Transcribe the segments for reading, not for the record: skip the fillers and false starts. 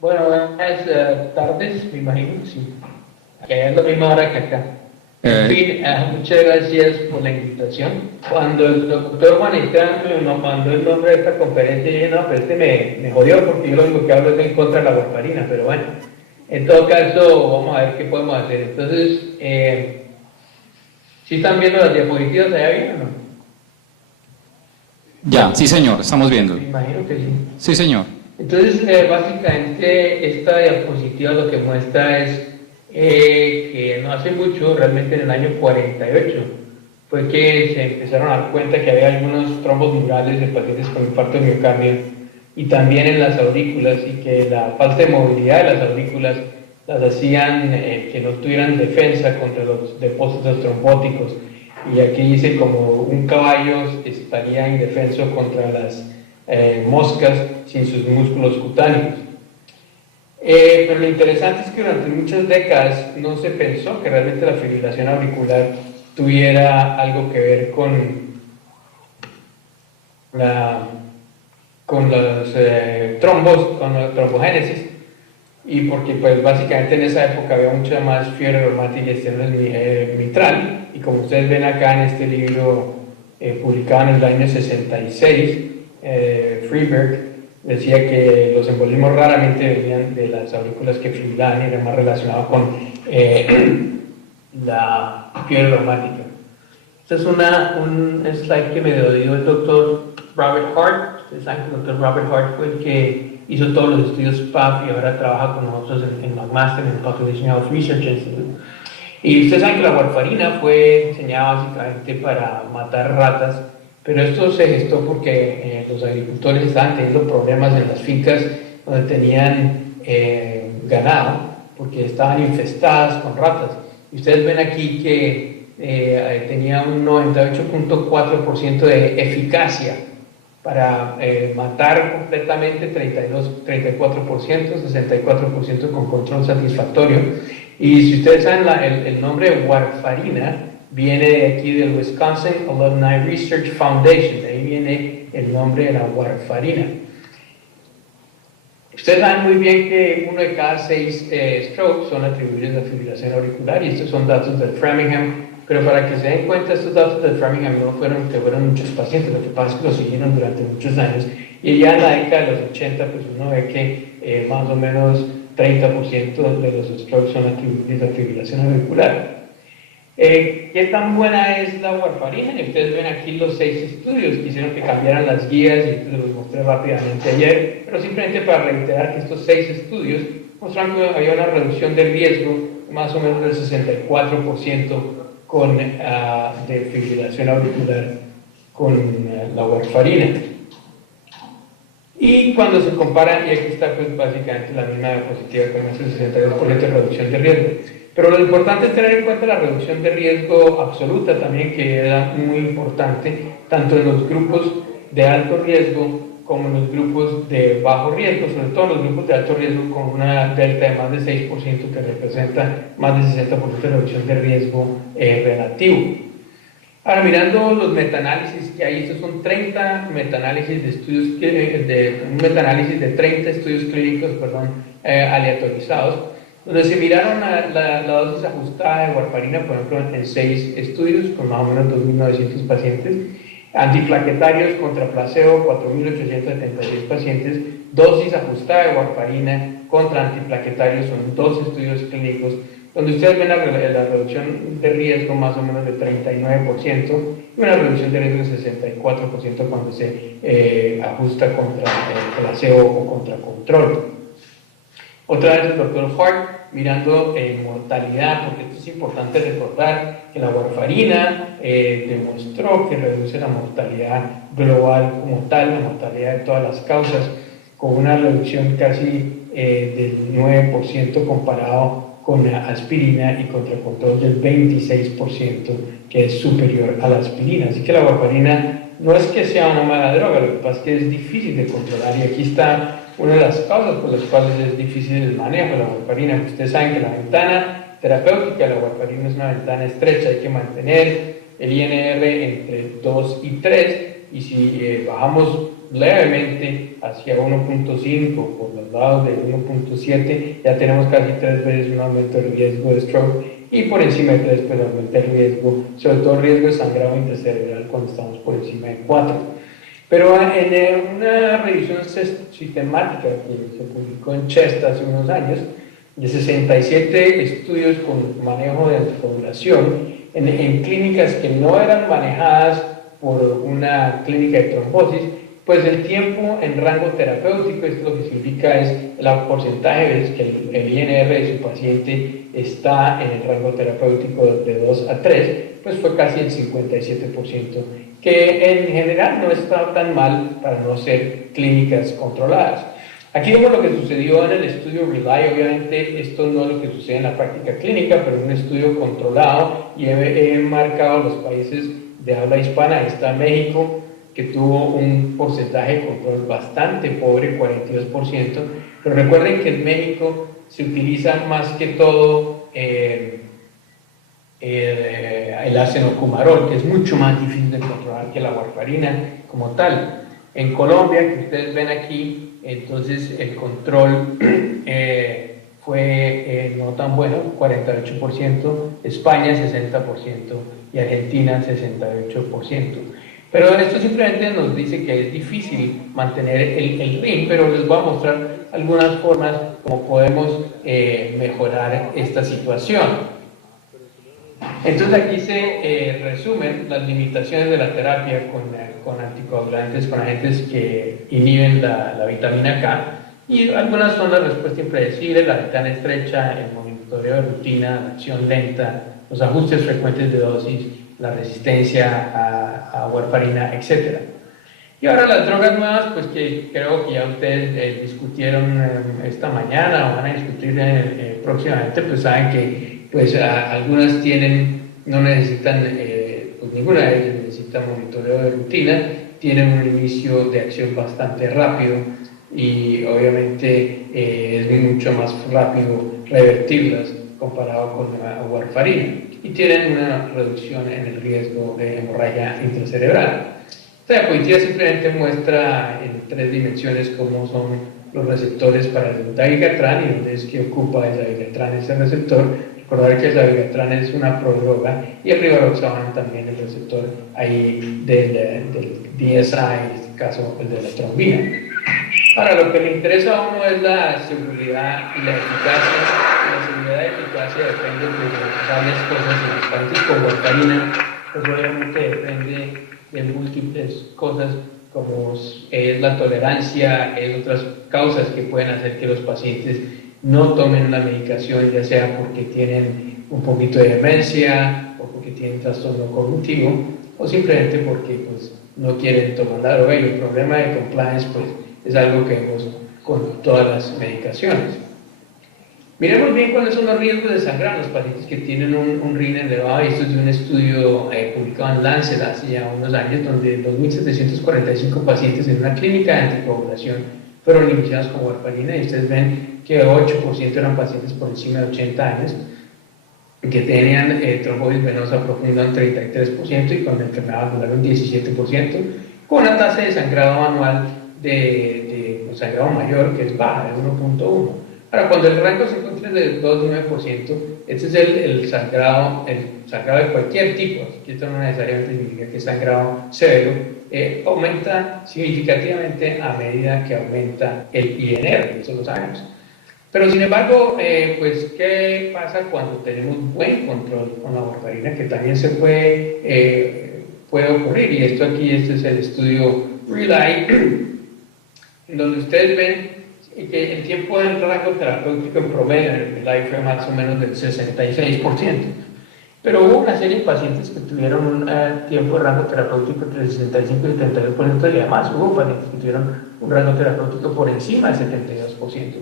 Bueno, buenas tardes, me imagino, sí. Que es la misma hora que acá. En Eh, fin, muchas gracias por la invitación. Cuando el doctor Juanita nos mandó el nombre de esta conferencia, yo dije, no, pero este me jodió porque yo lo único que hablo es en contra de la warfarina, pero bueno, en todo caso, vamos a ver qué podemos hacer. Entonces, ¿sí están viendo las diapositivas allá bien o no? ya, sí señor, estamos viendo. Me imagino que sí. Sí señor. Entonces, básicamente esta diapositiva lo que muestra es que no hace mucho, realmente en el año 48, fue que se empezaron a dar cuenta que había algunos trombos murales de pacientes con infarto de miocardio y también en las aurículas, y que la falta de movilidad de las aurículas las hacían que no tuvieran defensa contra los depósitos trombóticos. Y aquí dice como un caballo estaría indefenso contra las moscas sin sus músculos cutáneos. Pero lo interesante es que durante muchas décadas no se pensó que realmente la fibrilación auricular tuviera algo que ver la, con los trombos, con la trombogénesis, y porque pues básicamente en esa época había mucha más fiebre reumática y estenosis mitral, y como ustedes ven acá en este libro publicado en el año 66, Freeberg decía que los embolismos raramente venían de las aurículas que fibrilaban y eran más relacionados con la fiebre reumática. Esta es un slide que me dio el doctor Robert Hart. Ustedes saben que el doctor Robert Hart fue el que hizo todos los estudios PAP y ahora trabaja con nosotros en McMaster, en el Population Health Research Institute. Y ustedes saben que la warfarina fue diseñada básicamente para matar ratas, pero esto se gestó porque los agricultores estaban teniendo problemas en las fincas donde tenían ganado, porque estaban infestadas con ratas. Y ustedes ven aquí que tenía un 98.4% de eficacia para matar completamente 34%, 64% con control satisfactorio. Y si ustedes saben, el nombre warfarina viene de aquí del Wisconsin Alumni Research Foundation, de ahí viene el nombre de la warfarina. Ustedes saben muy bien que uno de cada 6 strokes son atribuibles a fibrilación auricular, y estos son datos del Framingham, pero para que se den cuenta, estos datos del Framingham no fueron que fueron muchos pacientes, lo que pasa es que los siguieron durante muchos años, y ya en la década de los 80, pues uno ve que más o menos 30% de los strokes son atribuibles a fibrilación auricular. ¿Qué tan buena es la warfarina? Y ustedes ven aquí los 6 estudios que hicieron que cambiaran las guías, y los mostré rápidamente ayer, pero simplemente para reiterar que estos 6 estudios mostraron que había una reducción de riesgo más o menos del 64% de fibrilación auricular con la warfarina. Y cuando se compara, y aquí está pues básicamente la misma diapositiva con ese 62% de reducción de riesgo. Pero lo importante es tener en cuenta la reducción de riesgo absoluta también, que era muy importante, tanto en los grupos de alto riesgo como en los grupos de bajo riesgo, sobre todo en los grupos de alto riesgo con una delta de más de 6% que representa más de 60% de reducción de riesgo relativo. Ahora, mirando los metaanálisis que hay, estos son 30 metaanálisis de estudios, un metaanálisis de 30 estudios clínicos, aleatorizados, donde se miraron la dosis ajustada de warfarina, por ejemplo, en 6 estudios con más o menos 2.900 pacientes, antiplaquetarios contra placebo, 4.876 pacientes, dosis ajustada de warfarina contra antiplaquetarios, son 2 estudios clínicos, donde ustedes ven la reducción de riesgo más o menos de 39% y una reducción de riesgo de 64% cuando se ajusta contra el placebo o contra control. Otra vez el doctor Hart mirando mortalidad, porque esto es importante recordar que la warfarina demostró que reduce la mortalidad global como tal, la mortalidad de todas las causas, con una reducción casi del 9% comparado con la aspirina, y contra el control del 26%, que es superior a la aspirina. Así que la warfarina no es que sea una mala droga, lo que pasa es que es difícil de controlar, y aquí está una de las causas por las cuales es difícil el manejo de la warfarina. Ustedes saben que la ventana terapéutica de la warfarina es una ventana estrecha, hay que mantener el INR entre 2 y 3, y si bajamos levemente hacia 1.5 por los lados de 1.7, ya tenemos casi 3 veces un aumento del riesgo de stroke, y por encima de 3 pues aumenta el riesgo, sobre todo el riesgo de sangrado intracerebral cuando estamos por encima de 4. Pero en una revisión sistemática que se publicó en Chest hace unos años, de 67 estudios con manejo de anticoagulación en clínicas que no eran manejadas por una clínica de trombosis, pues el tiempo en rango terapéutico, esto lo que significa es el porcentaje de veces que el INR de su paciente está en el rango terapéutico de 2 a 3, pues fue casi el 57%, que en general no está tan mal para no ser clínicas controladas. Aquí vemos lo que sucedió en el estudio RELY. Obviamente esto no es lo que sucede en la práctica clínica, pero es un estudio controlado, y he marcado los países de habla hispana. Ahí está México, que tuvo un porcentaje de control bastante pobre, 42%, pero recuerden que en México se utiliza más que todo el acenocumarol, que es mucho más difícil de controlar que la warfarina como tal. En Colombia, que ustedes ven aquí, entonces el control fue no tan bueno, 48%, España 60% y Argentina 68%. Pero esto simplemente nos dice que es difícil mantener el RIM, pero les voy a mostrar algunas formas como podemos mejorar esta situación. Entonces aquí se resumen las limitaciones de la terapia con anticoagulantes, con agentes que inhiben la vitamina K, y algunas son la respuesta impredecible, la ventana estrecha, el monitoreo de rutina, la acción lenta, los ajustes frecuentes de dosis, la resistencia a warfarina, etc. Y ahora las drogas nuevas, pues que creo que ya ustedes discutieron esta mañana o van a discutir próximamente, pues saben que pues algunas no necesitan, pues ninguna de ellas necesita monitoreo de rutina, tienen un inicio de acción bastante rápido y obviamente es mucho más rápido revertirlas comparado con la warfarina, y tienen una reducción en el riesgo de hemorragia intracerebral. Esta diapositiva simplemente muestra en 3 dimensiones cómo son los receptores para el dabigatran y dónde es que ocupa el dabigatran ese receptor. Recordar que el dabigatran es una prodroga y el rivaroxaban también el receptor ahí del DSI, en este caso el de la trombina. Ahora, lo que le interesa a uno es la seguridad y la eficacia. La seguridad y eficacia depende de varias cosas. En los pacientes con warfarina, pues obviamente depende de múltiples cosas, como es la tolerancia, otras causas que pueden hacer que los pacientes no tomen la medicación, ya sea porque tienen un poquito de demencia o porque tienen trastorno cognitivo o simplemente porque pues, no quieren tomar la droga, y el problema de compliance pues, es algo que vemos con todas las medicaciones. Miremos bien cuáles son los riesgos de sangrar en los pacientes que tienen un RIN elevado. Esto es de un estudio publicado en Lancet hace ya unos años, donde 2.745 pacientes en una clínica de anticoagulación fueron iniciados con warfarina, y ustedes ven que 8% eran pacientes por encima de 80 años que tenían trombosis venosa profunda un 33% y con enfermedad valvular un 17%, con una tasa de sangrado anual de sangrado mayor que es baja, de 1.1. Ahora, cuando el rango se encuentra de 2-9%, este es el sangrado de cualquier tipo, que esto no necesariamente significa que es sangrado severo, aumenta significativamente a medida que aumenta el INR, eso lo sabemos. Pero sin embargo, pues, ¿qué pasa cuando tenemos buen control con la warfarina? Que también se puede ocurrir, y este es el estudio RELY, en donde ustedes ven que el tiempo del rango terapéutico en promedio en el RELY fue más o menos del 66%. Pero hubo una serie de pacientes que tuvieron un tiempo de rango terapéutico entre el 65 y el 72%, y además hubo pacientes que tuvieron un rango terapéutico por encima del 72%.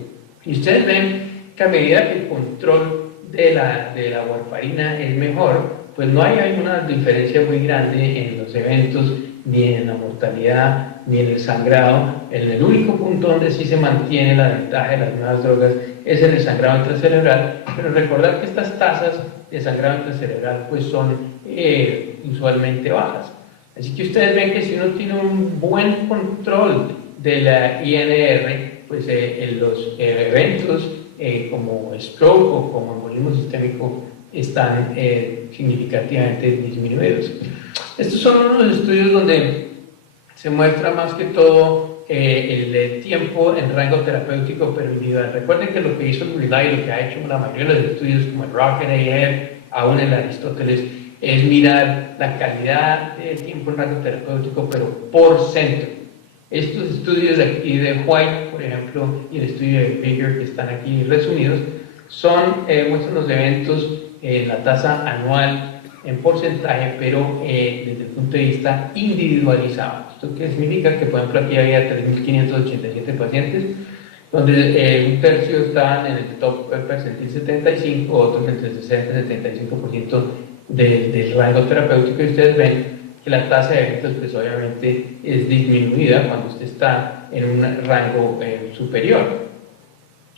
Y ustedes ven que a medida que el control de la warfarina es mejor, pues no hay una diferencia muy grande en los eventos, ni en la mortalidad, ni en el sangrado. El único punto donde sí se mantiene la ventaja de las nuevas drogas es en el sangrado intracerebral, pero recordar que estas tasas de sangrado intracerebral pues son usualmente bajas. Así que ustedes ven que si uno tiene un buen control de la INR, pues los eventos como stroke o como embolismo sistémico están significativamente disminuidos. Estos son unos estudios donde se muestra más que todo el tiempo en rango terapéutico pero individual. Recuerden que lo que hizo el RELY, lo que ha hecho la mayoría de los estudios como el Rocket AF, aún el Aristóteles, es mirar la calidad del tiempo en rango terapéutico pero por centro. Estos estudios de aquí de White, por ejemplo, y el estudio de Bigger, que están aquí resumidos, muestran los eventos en la tasa anual en porcentaje, pero desde el punto de vista individualizado. ¿Esto qué significa? Que, por ejemplo, aquí había 3.587 pacientes, donde un tercio estaban en el top percentil 75, otros entre 60 y 75% del rango terapéutico, y ustedes ven que la tasa de eventos pues obviamente es disminuida cuando usted está en un rango superior.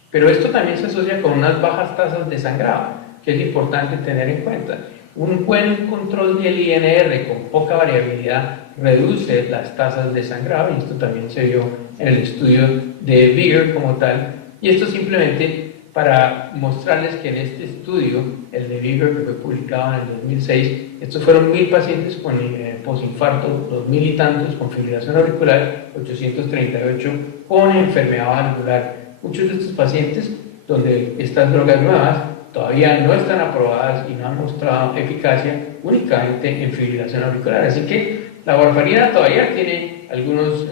Pero esto también se asocia con unas bajas tasas de sangrado, que es importante tener en cuenta. Un buen control del INR con poca variabilidad reduce las tasas de sangrado, y esto también se vio en el estudio de Bigger como tal. Y esto simplemente para mostrarles que en este estudio, el de Bigger, que fue publicado en el 2006, estos fueron 1.000 pacientes con posinfarto, 2.000 y tantos con fibrilación auricular, 838 con enfermedad valvular. Muchos de estos pacientes, donde estas drogas nuevas todavía no están aprobadas y no han mostrado eficacia únicamente en fibrilación auricular. Así que la warfarina todavía tiene algunos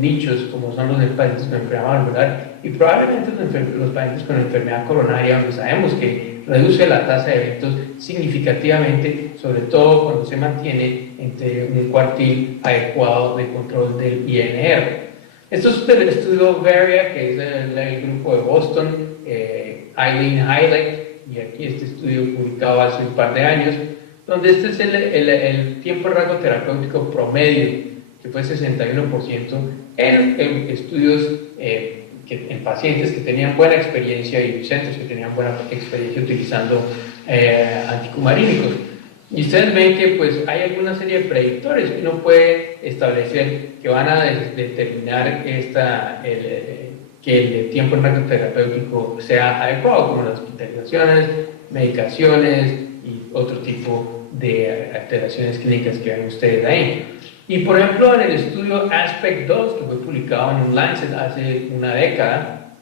nichos, como son los de pacientes con enfermedad valvular y probablemente los pacientes con enfermedad coronaria, donde sabemos que reduce la tasa de eventos significativamente, sobre todo cuando se mantiene entre un cuartil adecuado de control del INR. Esto es del estudio Varia, que es el grupo de Boston, Eileen Heileck, y aquí este estudio publicado hace un par de años, donde este es el tiempo de rango terapéutico promedio, que fue 61%, en estudios en pacientes que tenían buena experiencia y centros que tenían buena experiencia utilizando anticumarínicos. Y ustedes ven que pues, hay alguna serie de predictores que uno puede establecer que van a determinar que el tiempo en rango terapéutico sea adecuado, como las hospitalizaciones, medicaciones y otro tipo de alteraciones clínicas que ven ustedes ahí. Y por ejemplo, en el estudio ASPECT 2, que fue publicado en un Lancet hace una década,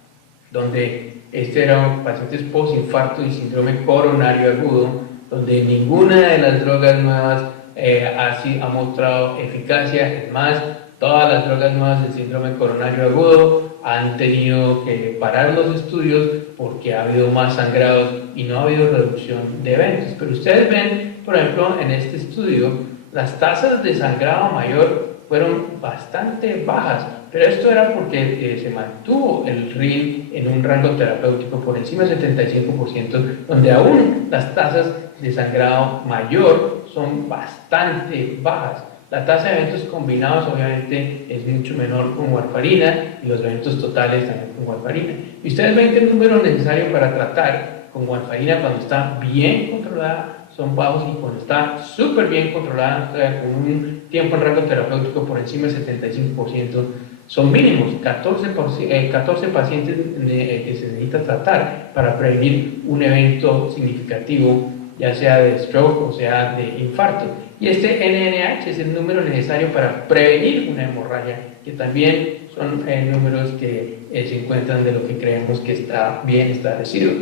donde eran pacientes postinfarto y síndrome coronario agudo, donde ninguna de las drogas nuevas ha mostrado eficacia. Es más, todas las drogas nuevas del síndrome coronario agudo han tenido que parar los estudios porque ha habido más sangrados y no ha habido reducción de eventos. Pero ustedes ven, por ejemplo, en este estudio, las tasas de sangrado mayor fueron bastante bajas, pero esto era porque se mantuvo el RIN en un rango terapéutico por encima del 75%, donde aún las tasas de sangrado mayor son bastante bajas. La tasa de eventos combinados obviamente es mucho menor con warfarina y los eventos totales también con warfarina. Y ustedes ven que el número necesario para tratar con warfarina cuando está bien controlada son bajos, y cuando está súper bien controlada, o sea, con un tiempo en rango terapéutico por encima del 75%, son mínimos, 14 pacientes que se necesita tratar para prevenir un evento significativo, ya sea de stroke o sea de infarto. Y este NNH es el número necesario para prevenir una hemorragia, que también son números que se encuentran de lo que creemos que está bien establecido.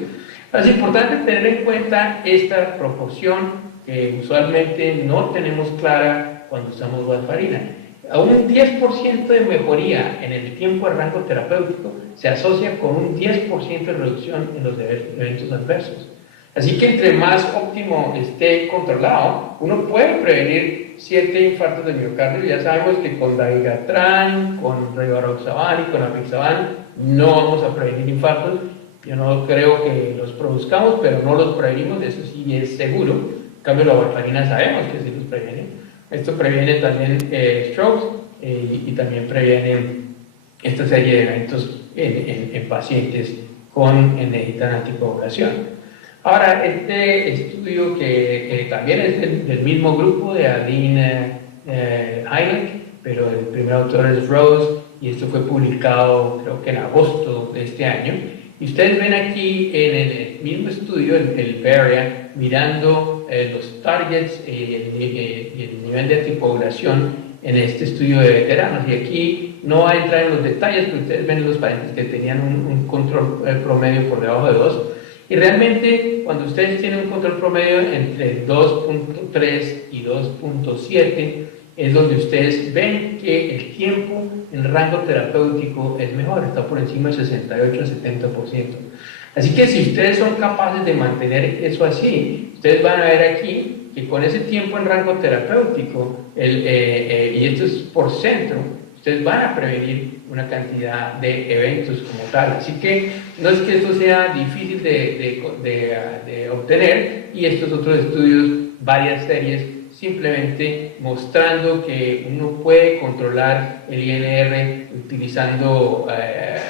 Es importante tener en cuenta esta proporción que usualmente no tenemos clara cuando usamos warfarina. A un 10% de mejoría en el tiempo de rango terapéutico se asocia con un 10% de reducción en los eventos adversos. Así que entre más óptimo esté controlado, uno puede prevenir 7 infartos de miocardio. Ya sabemos que con dabigatran, con rivaroxaban y con apixaban no vamos a prevenir infartos. Yo no creo que los produzcamos, pero no los prevenimos, eso sí es seguro. En cambio, la warfarina sabemos que sí los previene. Esto previene también strokes y también previene esta serie de eventos en pacientes que necesitan anticoagulación. Ahora, este estudio que también es del mismo grupo de Aline Hynek, pero el primer autor es Rose, y esto fue publicado creo que en agosto de este año. Y ustedes ven aquí en el mismo estudio, el Varia, mirando los targets y el nivel de antipoblación en este estudio de veteranos. Y aquí no va a entrar en los detalles, pero ustedes ven los pacientes que tenían un control promedio por debajo de 2. Y realmente, cuando ustedes tienen un control promedio entre 2.3 y 2.7, es donde ustedes ven que el tiempo en rango terapéutico es mejor, está por encima del 68 al 70%. Así que si ustedes son capaces de mantener eso así, ustedes van a ver aquí que con ese tiempo en rango terapéutico, y esto es por centro, ustedes van a prevenir una cantidad de eventos como tal. Así que no es que esto sea difícil de obtener, y estos otros estudios, varias series, simplemente mostrando que uno puede controlar el INR utilizando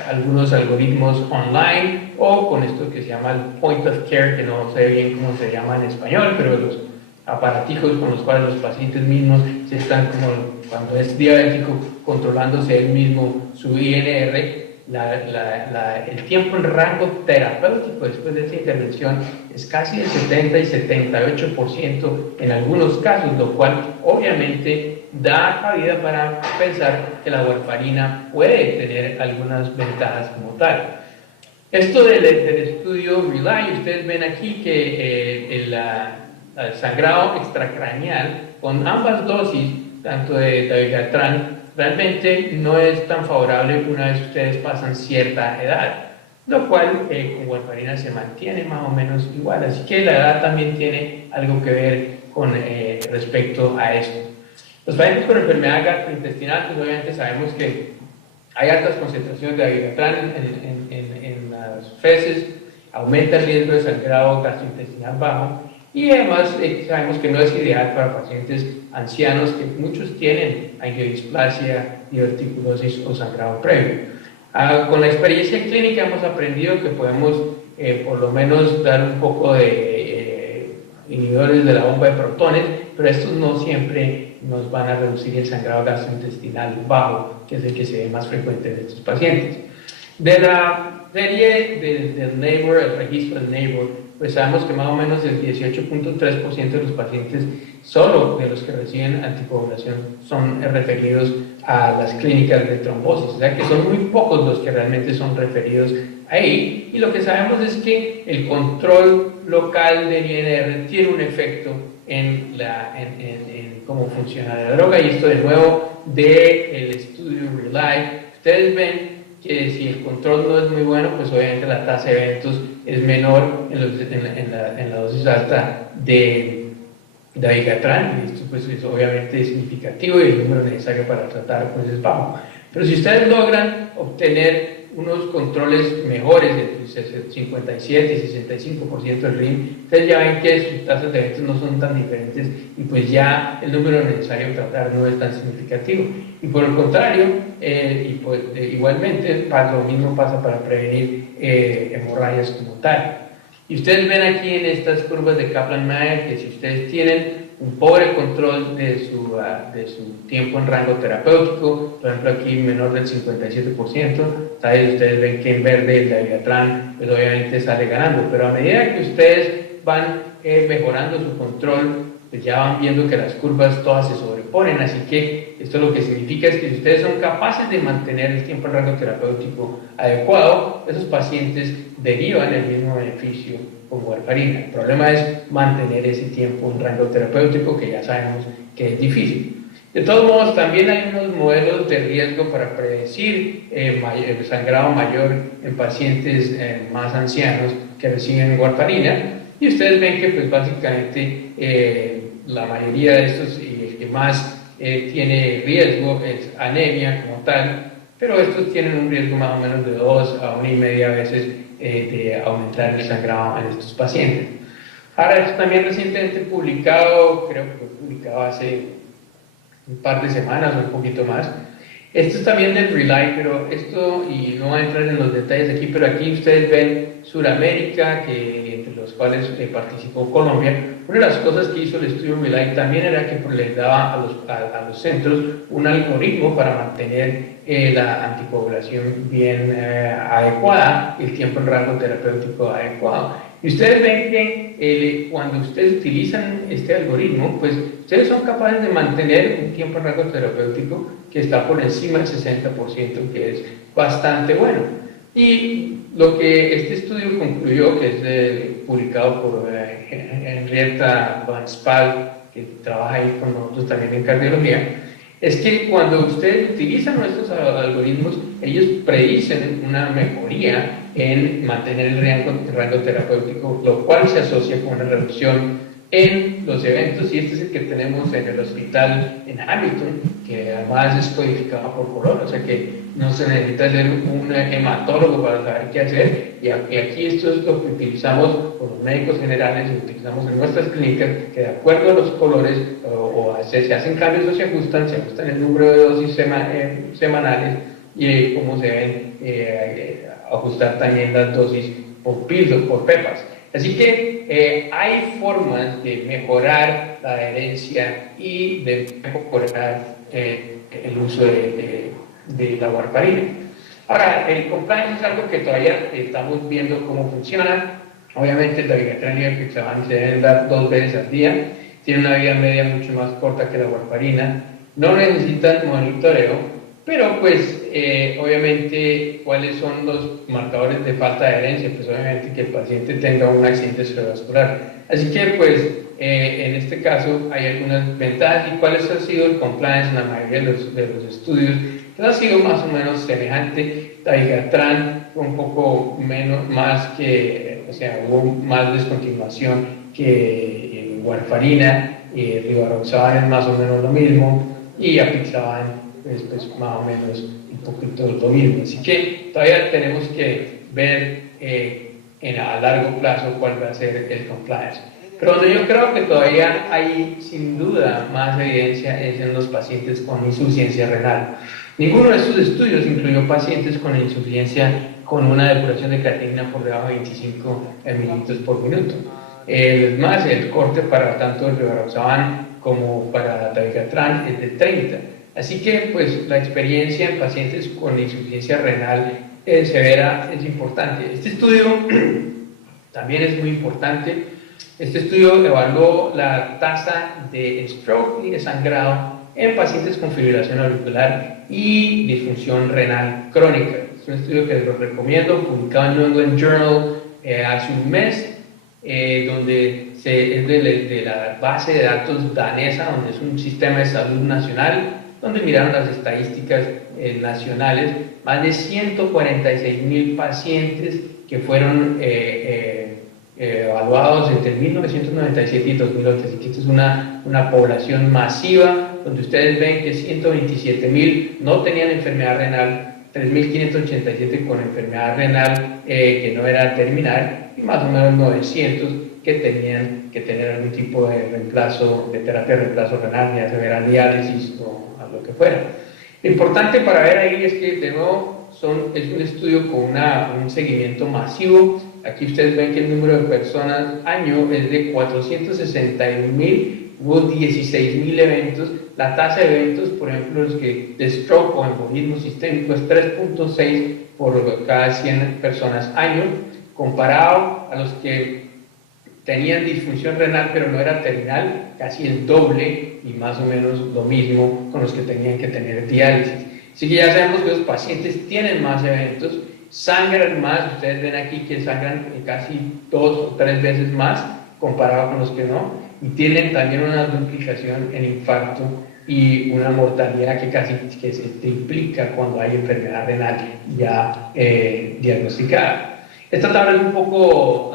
algunos algoritmos online o con esto que se llama el point of care, que no sé bien cómo se llama en español, pero los aparatijos con los cuales los pacientes mismos se están, como cuando es diabético, controlándose él mismo su INR. El tiempo en rango terapéutico después de esta intervención es casi del 70 y 78% en algunos casos, lo cual obviamente da cabida para pensar que la warfarina puede tener algunas ventajas como tal. Esto del estudio RELY, ustedes ven aquí que el sangrado extracraneal con ambas dosis, tanto de dabigatran, realmente no es tan favorable una vez ustedes pasan cierta edad, lo cual con warfarina se mantiene más o menos igual. Así que la edad también tiene algo que ver con respecto a esto. Los pacientes con enfermedad gastrointestinal, pues obviamente sabemos que hay altas concentraciones de dabigatran en las feces, aumenta el riesgo de sangrado gastrointestinal bajo, y además sabemos que no es ideal para pacientes ancianos, que muchos tienen angiodisplasia, diverticulosis o sangrado previo. Con la experiencia clínica hemos aprendido que podemos por lo menos dar un poco de inhibidores de la bomba de protones, pero estos no siempre nos van a reducir el sangrado gastrointestinal bajo, que es el que se ve más frecuente en estos pacientes. De la serie del NABOR, el registro del NABOR, pues sabemos que más o menos el 18.3% de los pacientes, solo de los que reciben anticoagulación, son referidos a las clínicas de trombosis, o sea que son muy pocos los que realmente son referidos ahí, y lo que sabemos es que el control local del INR tiene un efecto en cómo funciona la droga, y esto de nuevo del estudio RELY. Ustedes ven que si el control no es muy bueno, pues obviamente la tasa de eventos es menor en la dosis alta de dabigatran, y esto pues es obviamente significativo, y el número necesario para tratar pues es bajo. Pero si ustedes logran obtener unos controles mejores, de 57 y 65% del RIM, ustedes ya ven que sus tasas de eventos no son tan diferentes, y pues ya el número necesario de tratar no es tan significativo. Y por el contrario, igualmente lo mismo pasa para prevenir hemorragias como tal. Y ustedes ven aquí en estas curvas de Kaplan-Meier que si ustedes tienen un pobre control de su tiempo en rango terapéutico, por ejemplo aquí menor del 57%, ustedes ven que en verde el dabigatran pues obviamente sale ganando, pero a medida que ustedes van mejorando su control, pues ya van viendo que las curvas todas se sobreponen. Así que esto lo que significa es que si ustedes son capaces de mantener el tiempo en rango terapéutico adecuado, esos pacientes derivan el mismo beneficio con warfarina. El problema es mantener ese tiempo en rango terapéutico, que ya sabemos que es difícil. De todos modos, también hay unos modelos de riesgo para predecir el sangrado mayor en pacientes más ancianos que reciben warfarina, y ustedes ven que pues básicamente la mayoría de estos, y el que más tiene riesgo es anemia como tal, pero estos tienen un riesgo más o menos de 2 a 1,5 veces de aumentar el sangrado en estos pacientes. Ahora, esto también recientemente publicado, creo que fue publicado hace un par de semanas o un poquito más. Esto es también del RELY, pero esto, y no voy a entrar en los detalles aquí, pero aquí ustedes ven Sudamérica, que entre los cuales participó Colombia, una de las cosas que hizo el estudio Milay también era que les daba a los centros un algoritmo para mantener la anticoagulación bien adecuada, el tiempo en rango terapéutico adecuado. Y ustedes ven que cuando ustedes utilizan este algoritmo, pues ustedes son capaces de mantener un tiempo en rango terapéutico que está por encima del 60%, que es bastante bueno. Y lo que este estudio concluyó, que es publicado por Henrietta Van Spal, que trabaja ahí con nosotros también en cardiología, es que cuando ustedes utilizan nuestros algoritmos, ellos predicen una mejoría en mantener el rango terapéutico, lo cual se asocia con una reducción en los eventos, y este es el que tenemos en el hospital en Hamilton, que además es codificado por color, o sea que no se necesita ser un hematólogo para saber qué hacer, y aquí esto es lo que utilizamos con los médicos generales, y utilizamos en nuestras clínicas, que de acuerdo a los colores se hacen cambios o se ajustan el número de dosis semanales, y cómo se deben ajustar también las dosis por pills o por pepas. Así que hay formas de mejorar la adherencia y de mejorar el uso de la warfarina. Ahora, el compliance es algo que todavía estamos viendo cómo funciona. Obviamente, el dabigatran y el pixaban se deben dar 2 veces al día. Tiene una vida media mucho más corta que la warfarina. No necesitan monitoreo, pero pues obviamente, ¿cuáles son los marcadores de falta de adherencia? Pues obviamente que el paciente tenga un accidente cerebrovascular. Así que pues en este caso hay algunas ventajas. ¿Y cuáles ha sido el compliance en la mayoría de los estudios? Pues ha sido más o menos semejante. Dabigatran fue un poco más que, o sea, hubo más descontinuación que warfarina, rivaroxaban es más o menos lo mismo, y apixaban pues más o menos un poquito lo mismo. Así que todavía tenemos que ver a largo plazo cuál va a ser el compliance. Pero donde yo creo que todavía hay sin duda más evidencia es en los pacientes con insuficiencia renal. Ninguno de estos estudios incluyó pacientes con insuficiencia con una depuración de creatinina por debajo de 25 mililitros por minuto. Es más, el corte para tanto el rivaroxaban como para dabigatran es de 30. Así que pues la experiencia en pacientes con insuficiencia renal severa es importante. Este estudio también es muy importante. Este estudio evaluó la tasa de stroke y de sangrado en pacientes con fibrilación auricular y disfunción renal crónica. Es un estudio que lo recomiendo, publicado en New England Journal hace un mes, donde es de la base de datos danesa, donde es un sistema de salud nacional, donde miraron las estadísticas nacionales, más de 146,000 pacientes que fueron evaluados entre 1997 y 2008. Así que esta es una población masiva, donde ustedes ven que 127,000 no tenían enfermedad renal, 3,587 con enfermedad renal que no era terminal, y más o menos 900 que tenían que tener algún tipo de reemplazo, de terapia de reemplazo renal, ya sea diálisis o lo que fuera. Lo importante para ver ahí es que de nuevo es un estudio con un seguimiento masivo. Aquí ustedes ven que el número de personas año es de 461,000, hubo 16,000 eventos. La tasa de eventos, por ejemplo, los que de stroke o embolismo sistémico es 3.6 por cada 100 personas año, comparado a los que tenían disfunción renal pero no era terminal, casi el doble, y más o menos lo mismo con los que tenían que tener diálisis. Así que ya sabemos que los pacientes tienen más eventos, sangran más. Ustedes ven aquí que sangran casi 2 o 3 veces más comparado con los que no, y tienen también una duplicación en infarto y una mortalidad que se triplica cuando hay enfermedad renal ya diagnosticada. Esta tabla es un poco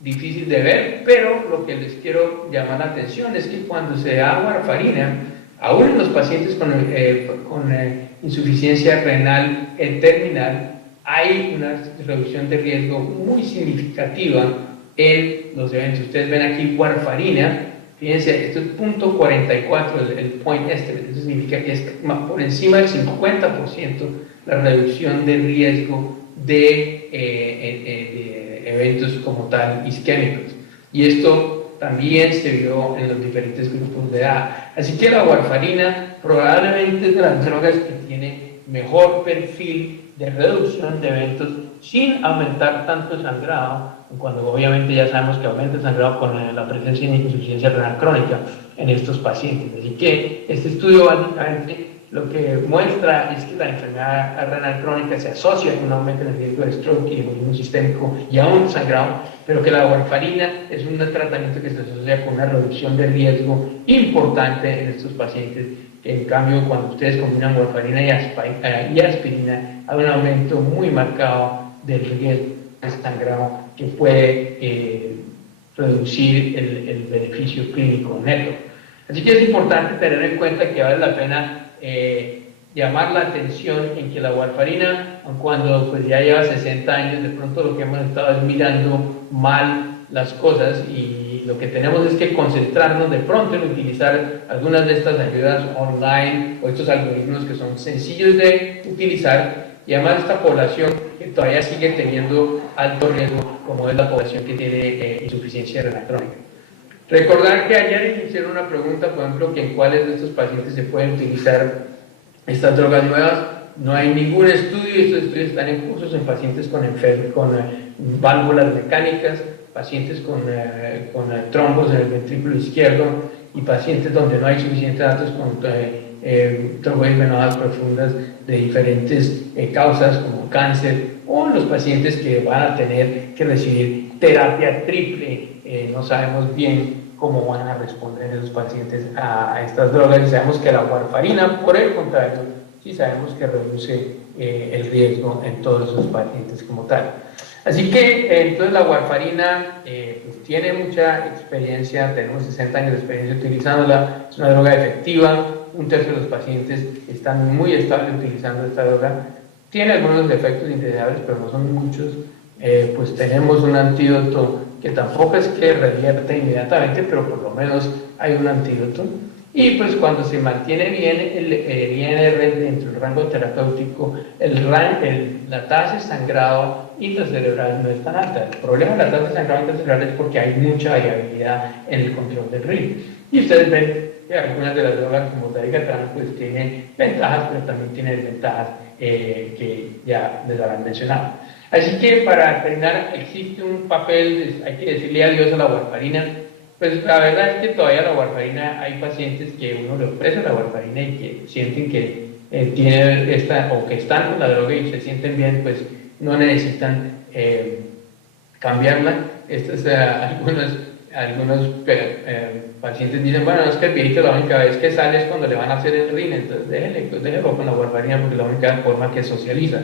difícil de ver, pero lo que les quiero llamar la atención es que cuando se da warfarina, aún en los pacientes con insuficiencia renal terminal, hay una reducción de riesgo muy significativa en los eventos. Ustedes ven aquí warfarina, Fíjense, esto es punto 44, el point estimate, eso significa que es por encima del 50% la reducción de riesgo de eventos como tal isquémicos. Y esto también se vio en los diferentes grupos de edad. Así que la warfarina probablemente es de las drogas que tiene mejor perfil de reducción de eventos sin aumentar tanto el sangrado, cuando obviamente ya sabemos que aumenta el sangrado con la presencia de insuficiencia renal crónica en estos pacientes. Así que este estudio básicamente lo que muestra es que la enfermedad renal crónica se asocia con un aumento en el riesgo de stroke y embolismo sistémico y aún sangrado, pero que la warfarina es un tratamiento que se asocia con una reducción de riesgo importante en estos pacientes. En cambio, cuando ustedes combinan warfarina y aspirina, hay un aumento muy marcado del riesgo de sangrado que puede reducir el beneficio clínico neto. Así que es importante tener en cuenta que vale la pena llamar la atención en que la warfarina, cuando pues ya lleva 60 años, de pronto lo que hemos estado es mirando mal las cosas y lo que tenemos es que concentrarnos de pronto en utilizar algunas de estas ayudas online o estos algoritmos que son sencillos de utilizar, y además esta población que todavía sigue teniendo alto riesgo, como es la población que tiene insuficiencia renal crónica. Recordar que ayer hicieron una pregunta, por ejemplo, que en cuáles de estos pacientes se pueden utilizar estas drogas nuevas. No hay ningún estudio, estos estudios están en cursos en pacientes con válvulas mecánicas, pacientes con trombos en el ventrículo izquierdo y pacientes donde no hay suficientes datos con trombosis venosas profundas de diferentes causas como cáncer, o los pacientes que van a tener que recibir terapia triple. No sabemos bien cómo van a responder esos pacientes a estas drogas, y sabemos que la warfarina, por el contrario, sí sabemos que reduce el riesgo en todos esos pacientes como tal. Así que entonces la warfarina pues tiene mucha experiencia, tenemos 60 años de experiencia utilizándola, es una droga efectiva, un tercio de los pacientes están muy estables utilizando esta droga, tiene algunos efectos indeseables, pero no son muchos. Pues tenemos un antídoto que tampoco es que revierte inmediatamente, pero por lo menos hay un antídoto. Y pues cuando se mantiene bien el INR dentro del rango terapéutico, la tasa de sangrado intracerebral no es tan alta. El problema de la tasa de sangrado intracerebral es porque hay mucha variabilidad en el control del ritmo. Y ustedes ven que algunas de las drogas como dabigatran pues tienen ventajas, pero también tienen desventajas que ya les habrán mencionado. Así que para terminar, existe un papel, hay que decirle adiós a la warfarina. Pues la verdad es que todavía la warfarina, hay pacientes que uno le ofrece la warfarina y que sienten que tienen o que están con la droga y se sienten bien, pues no necesitan cambiarla. Algunos pacientes dicen, bueno, es que el viejito la única vez que sale es cuando le van a hacer el rin, entonces déjelo con la warfarina porque es la única forma que socializa.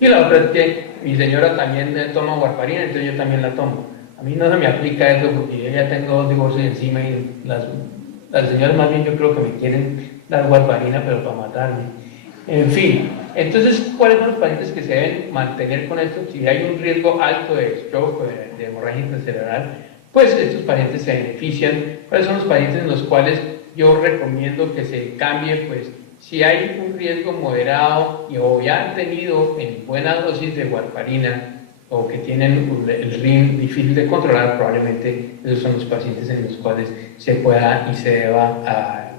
Y la otra es que mi señora también toma warfarina, entonces yo también la tomo. A mí no se me aplica eso porque yo ya tengo 2 divorcios encima y las señoras más bien yo creo que me quieren dar warfarina, pero para matarme. En fin, entonces, ¿cuáles son los pacientes que se deben mantener con esto? Si hay un riesgo alto de stroke o de hemorragia intracerebral, pues estos pacientes se benefician. ¿Cuáles son los pacientes en los cuales yo recomiendo que se cambie? Pues si hay un riesgo moderado o ya han tenido en buena dosis de warfarina o que tienen el rin difícil de controlar, probablemente esos son los pacientes en los cuales se pueda y se deba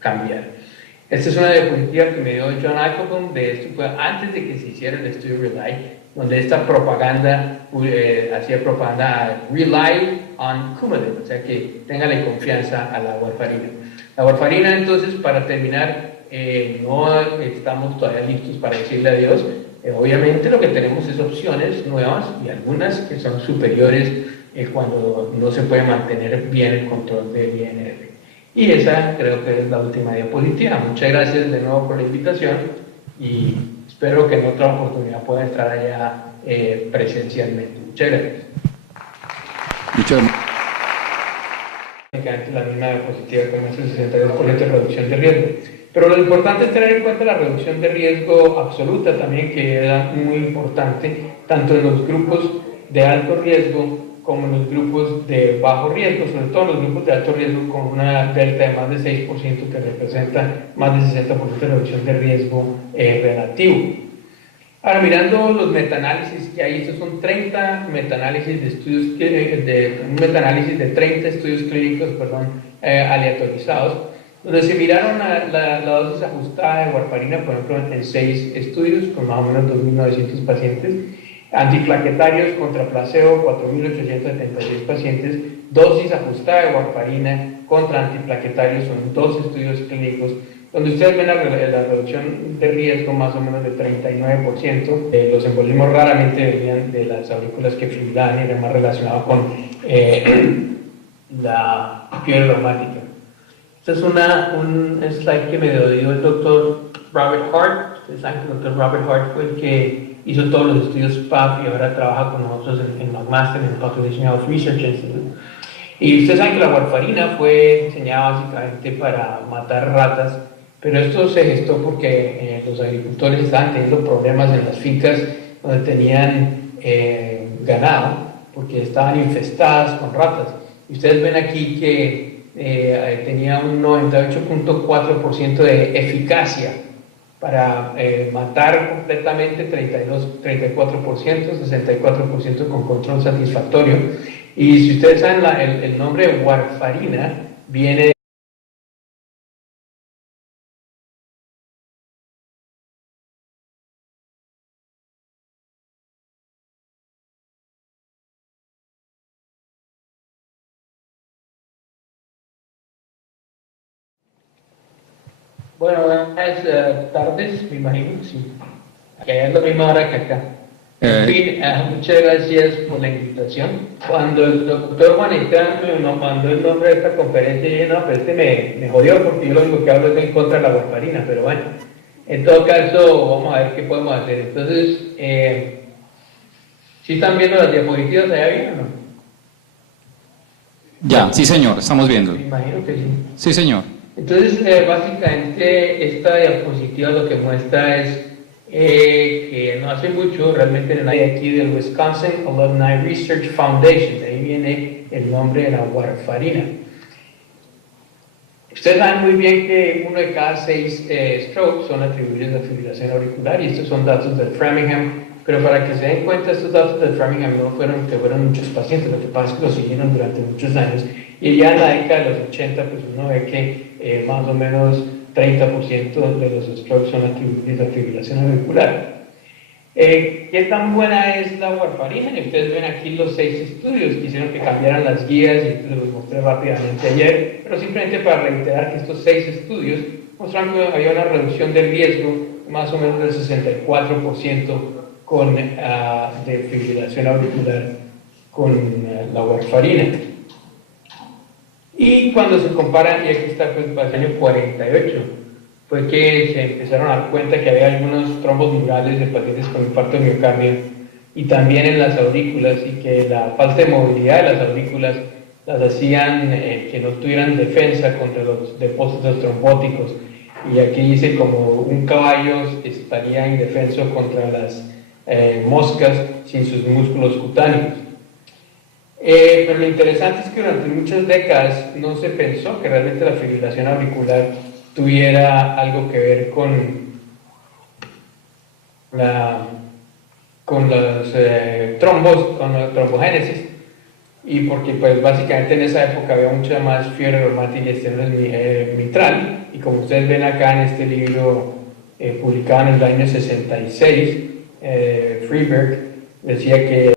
cambiar. Esta es una diapositiva que me dio John Applebaum, de esto fue antes de que se hiciera el estudio RELY, donde esta propaganda hacía propaganda Rely on Coumadin, o sea que téngale confianza a la warfarina. La warfarina, entonces, para terminar, no estamos todavía listos para decirle adiós. Obviamente lo que tenemos es opciones nuevas y algunas que son superiores cuando no se puede mantener bien el control del INR. Y esa creo que es la última diapositiva. Muchas gracias de nuevo por la invitación y espero que en otra oportunidad pueda estar allá presencialmente. Muchas gracias. La misma diapositiva con ese 62% de reducción de riesgo. Pero lo importante es tener en cuenta la reducción de riesgo absoluta también, que era muy importante, tanto en los grupos de alto riesgo como en los grupos de bajo riesgo, sobre todo en los grupos de alto riesgo con una delta de más de 6% que representa más de 60% de reducción de riesgo relativo. Ahora, mirando los metaanálisis que hay, estos son 30 metaanálisis de estudios, un metaanálisis de 30 estudios clínicos, aleatorizados, donde se miraron la dosis ajustada de warfarina, por ejemplo, en 6 estudios con más o menos 2.900 pacientes, antiplaquetarios contra placebo, 4.876 pacientes, dosis ajustada de warfarina contra antiplaquetarios, son 2 estudios clínicos, donde ustedes ven la reducción de riesgo más o menos de 39%. Los embolismos raramente venían de las aurículas que fibrilaban y era más relacionado con la fiebre reumática. Este es un slide que me dio el doctor Robert Hart. Ustedes saben que el doctor Robert Hart fue el que hizo todos los estudios PAP y ahora trabaja con nosotros en McMaster, en el Population Health Research Institute. Y ustedes saben que la warfarina fue diseñada básicamente para matar ratas, pero esto se gestó porque los agricultores estaban teniendo problemas en las fincas donde tenían ganado, porque estaban infestadas con ratas. Y ustedes ven aquí que tenía un 98.4% de eficacia para matar completamente 34%, 64% con control satisfactorio. Y si ustedes saben, el nombre de warfarina viene de buenas tardes, me imagino, sí. Que es la misma hora que acá. En fin, muchas gracias por la invitación. Cuando el doctor Juanita nos mandó el nombre de esta conferencia, yo dije, no, pero me jodió porque yo lo único que hablo es en contra de la warfarina, pero bueno, en todo caso, vamos a ver qué podemos hacer. Entonces, ¿sí están viendo las diapositivas allá bien o no? Ya, sí señor, estamos viendo. Me imagino que sí. Sí señor. Entonces, básicamente, esta diapositiva lo que muestra es que no hace mucho, realmente en el área aquí del Wisconsin Alumni Research Foundation, de ahí viene el nombre de la warfarina. Ustedes saben muy bien que 1 de cada 6 strokes son atribuidos a fibrilación auricular, y estos son datos del Framingham, pero para que se den cuenta, estos datos del Framingham no fueron que fueron muchos pacientes, lo que pasa es que los siguieron durante muchos años, y ya en la década de los 80, pues uno ve que más o menos 30% de los strokes son atribuidos a fibrilación auricular. ¿Qué tan buena es la warfarina? Ustedes ven aquí los 6 estudios, quisieron que cambiaran las guías y entonces los mostré rápidamente ayer, pero simplemente para reiterar que estos 6 estudios mostraron que había una reducción de riesgo más o menos del 64% de fibrilación auricular con la warfarina. Y cuando se comparan, y aquí está pues para el año 48, fue que se empezaron a dar cuenta que había algunos trombos murales de pacientes con infarto de miocardio y también en las aurículas, y que la falta de movilidad de las aurículas las hacían que no tuvieran defensa contra los depósitos trombóticos. Y aquí dice como un caballo estaría indefenso contra las moscas sin sus músculos cutáneos. Pero lo interesante es que durante muchas décadas no se pensó que realmente la fibrilación auricular tuviera algo que ver con los trombos, con la trombogénesis, y porque pues básicamente en esa época había mucha más fiebre reumática y estenosis mitral, y como ustedes ven acá en este libro publicado en el año 66, Freeberg decía que